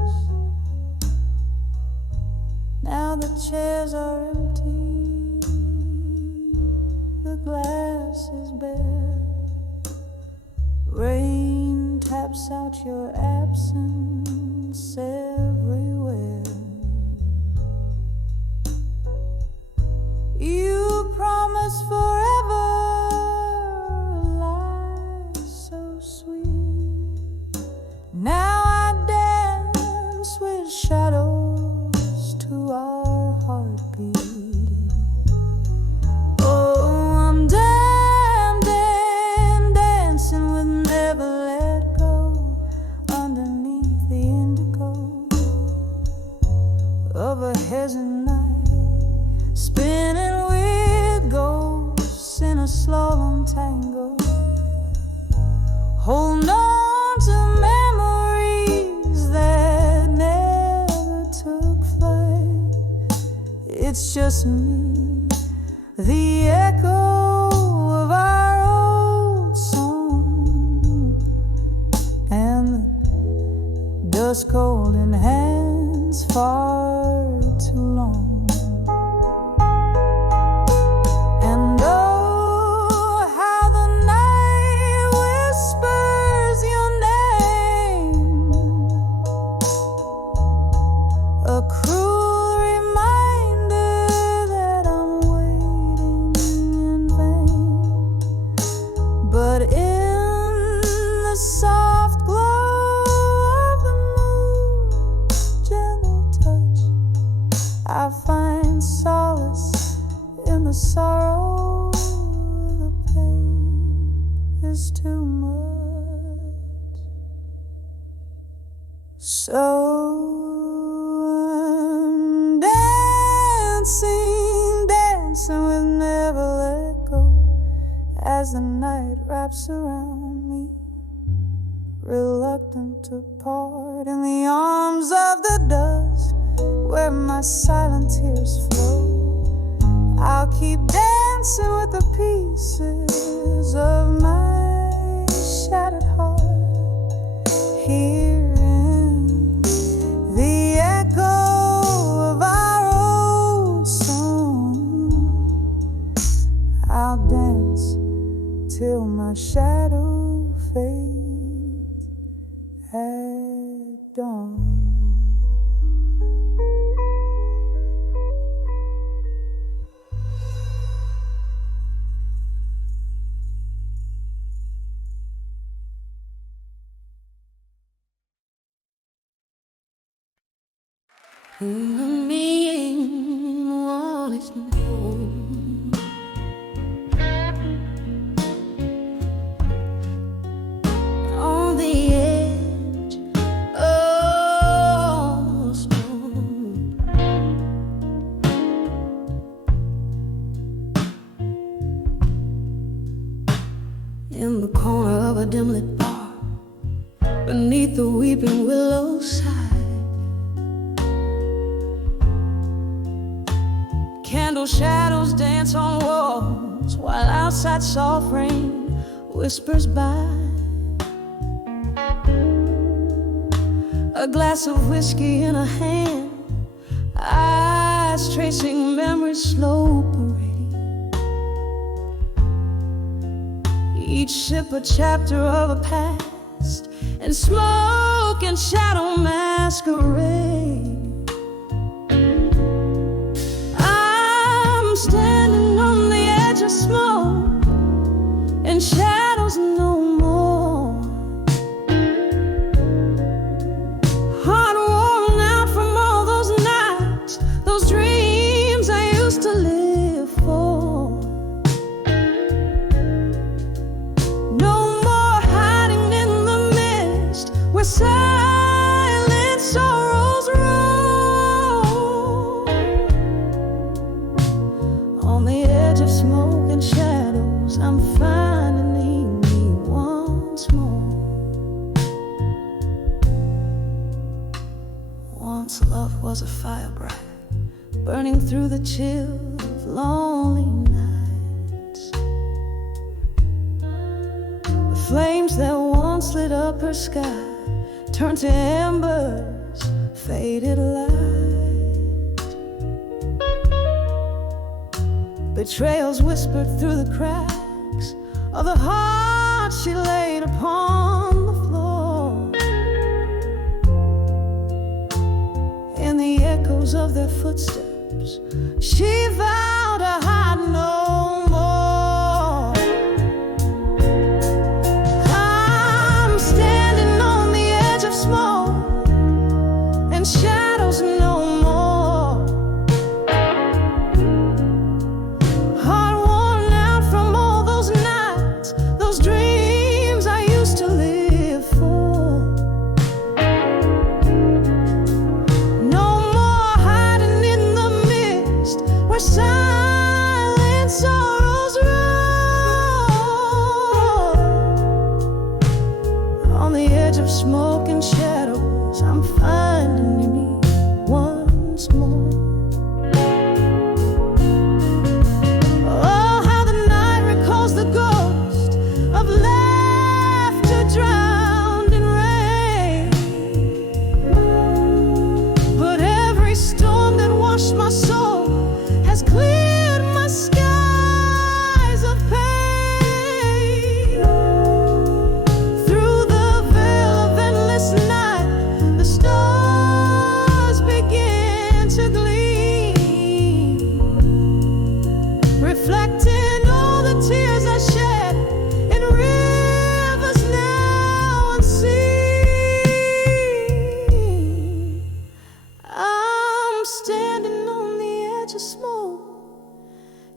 Now the chairs are empty, the glass is bare. Rain taps out your absence everywhere. You promised forever, life so sweet. Now I dance with shadows to our heartbeat. Oh, I'm dancing with never let go, underneath the indigo of a hesitant night, spinning with ghosts in a slalom tango, holding on to memories that never took flight. It's just me, the echo of our old song, and the dust cold in hands far too long. And oh, how the night whispers your name, a cruel reminder that I'm waiting in vain. But in the soft glow of the moon's gentle touch, I find solace in the sorrow. The pain is too much. So I'm dancing with never let go, as the night wraps around me, reluctant to part in the arms of the dusk where my silent tears flow. I'll keep dancing with the pieces of my shattered heart, here in the echo of our old song. I'll dance till my shadow fades at dawn. Me all is known. On the edge of stone, in the corner of a dim lit bar, beneath the weeping willow side. Candle shadows dance on walls, while outside soft rain whispers by. A glass of whiskey in a hand, eyes tracing memory's slow parade. Each sip a chapter of a past, and smoke and shadow masquerade. Standing on the edge of smoke and shadows no more. Heart worn out from all those nights, those dreams I used to live for. No more hiding in the mist where silent sorrows rise. was a fire bright, burning through the chill of lonely nights. The flames that once lit up her sky turned to embers, faded light. Betrayals whispered through the cracks of the heart she laid upon the floor. In the echoes of their footsteps, she vowed to hide no more. I'm standing on the edge of smoke and shadows no more. Heart worn out from all those nights, those dreams I used to live for. No more hiding in the mist where silent sorrows roll. On the edge of smoke and shadows, I'm finding me once more. Oh, how the night recalls the ghost of laughter drowned in rain. But every storm that washed my soul has cleared my skies of pain. Through the veil of endless night, the stars begin to gleam, reflecting all the tears I shed in rivers now unseen. I'm standing on the edge of smoke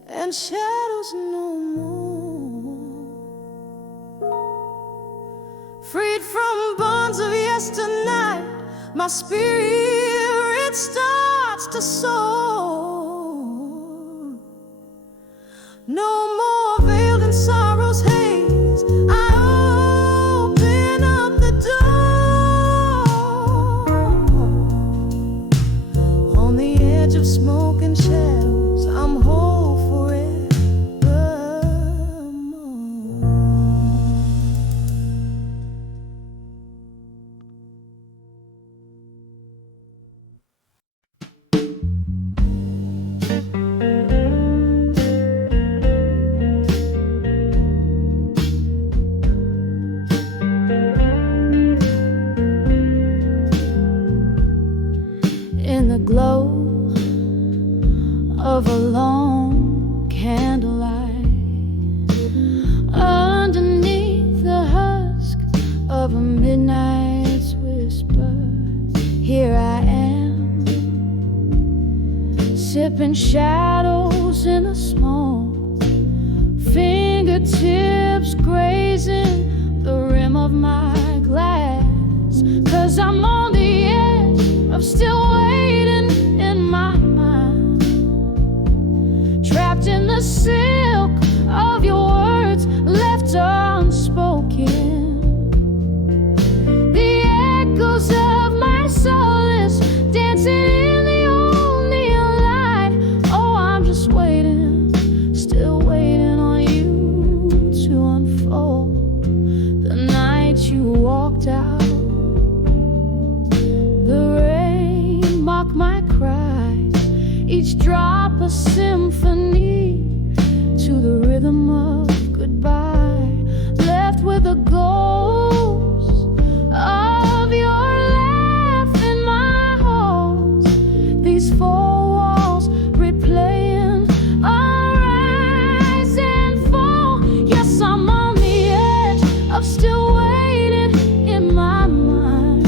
and shadows no more. Freed from bonds of yesternight, my spirit starts to soar. No more veiled in sorrow's haze, I open up the door. On the edge of smoke and shadows, I'm whole forevermore. In the glow of a long candlelight, underneath the husk of a midnight's whisper, here I am, sipping shadows in the smoke, fingertips grazing the rim of my glass. 'Cause I'm on the edge of still waiting in my mind, trapped in the silk of your words left unspoken. The echoes of my soul is dancing in the old neon light. Oh, I'm just waiting, still waiting on you to unfold. The night you walked out, the rain mocked my cries, each drop a symphony to the rhythm of goodbye, left with a ghost of your laugh in my halls. These four walls replaying our rise and fall. Yes, I'm on the edge of still waiting in my mind,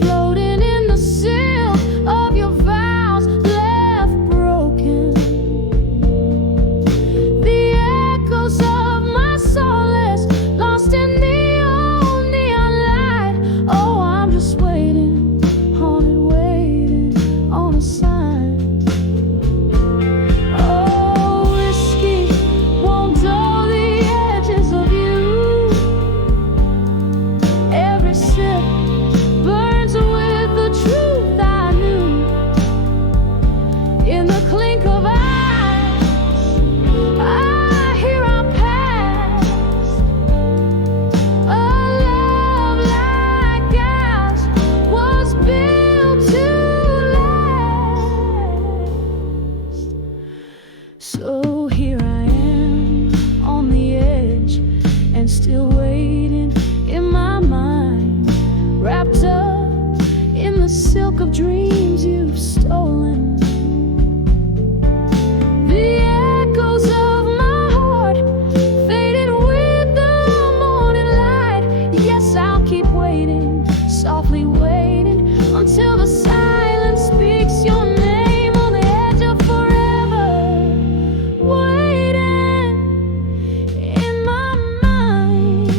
floating in the silk of your vows left broken. The echoes of my soul is lost in book of dreams you've stolen. The echoes of my heart fading with the morning light. Yes, I'll keep waiting, softly waiting, until the silence speaks your name on the edge of forever. Waiting in my mind.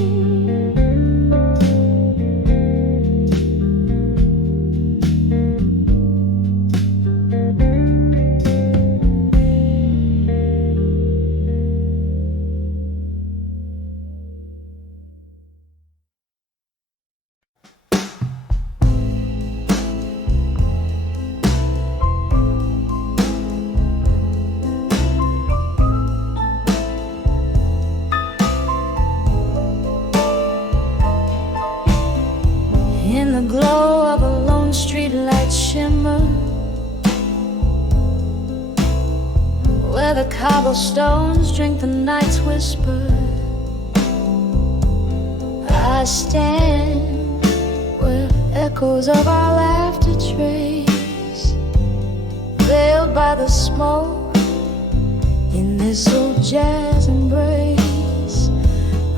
In the glow of a lone street light shimmer, where the cobblestones drink the night's whisper, I stand where echoes of our laughter trace, veiled by the smoke in this old jazz embrace.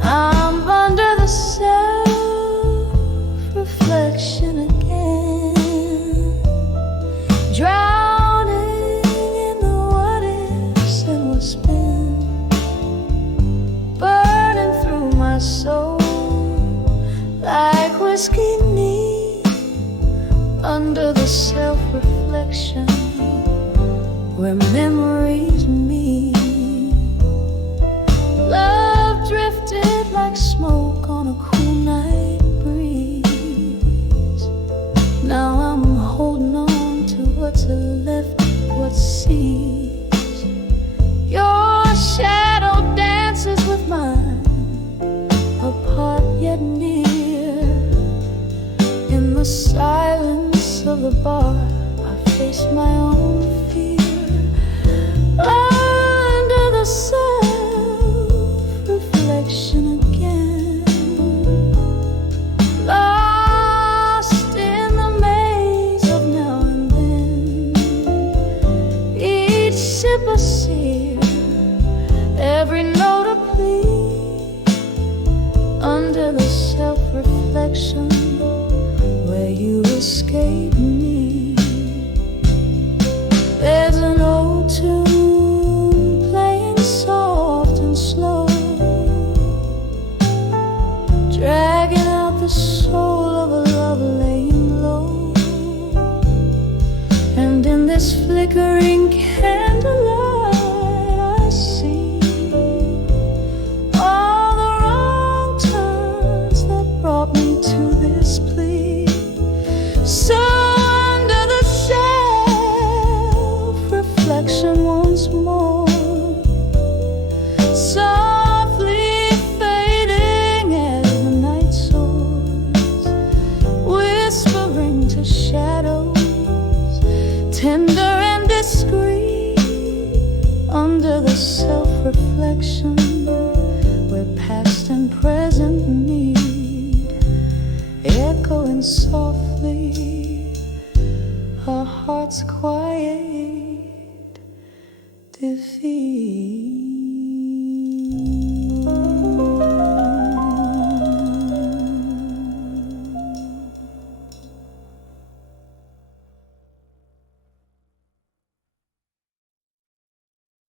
I'm under the self-reflection again, drowning in the what-ifs and what's been, burning through my soul like whiskey neat, under the self-reflection where memories meet. Love drifted like smoke on a cool night breeze. Now I'm holding on to what's left, what sees. Your shadow dances with mine, apart yet near. In the silence of the bar, I face my own fear. Under the self-reflection again, lost in the maze of now and then. Each sip a sear, every note a plea. Under the self-reflection where you escape me, there's an old tune playing soft and slow, dragging out the soul of a love laying low. And in this flickering candlelight, I see all the wrong turns that brought me to this plea. So under the self-reflection once more, softly fading as the night soars, whispering to shadows, tender and discreet. Under the self-reflection where past and present meet, echoing softly, our hearts quiet defeat.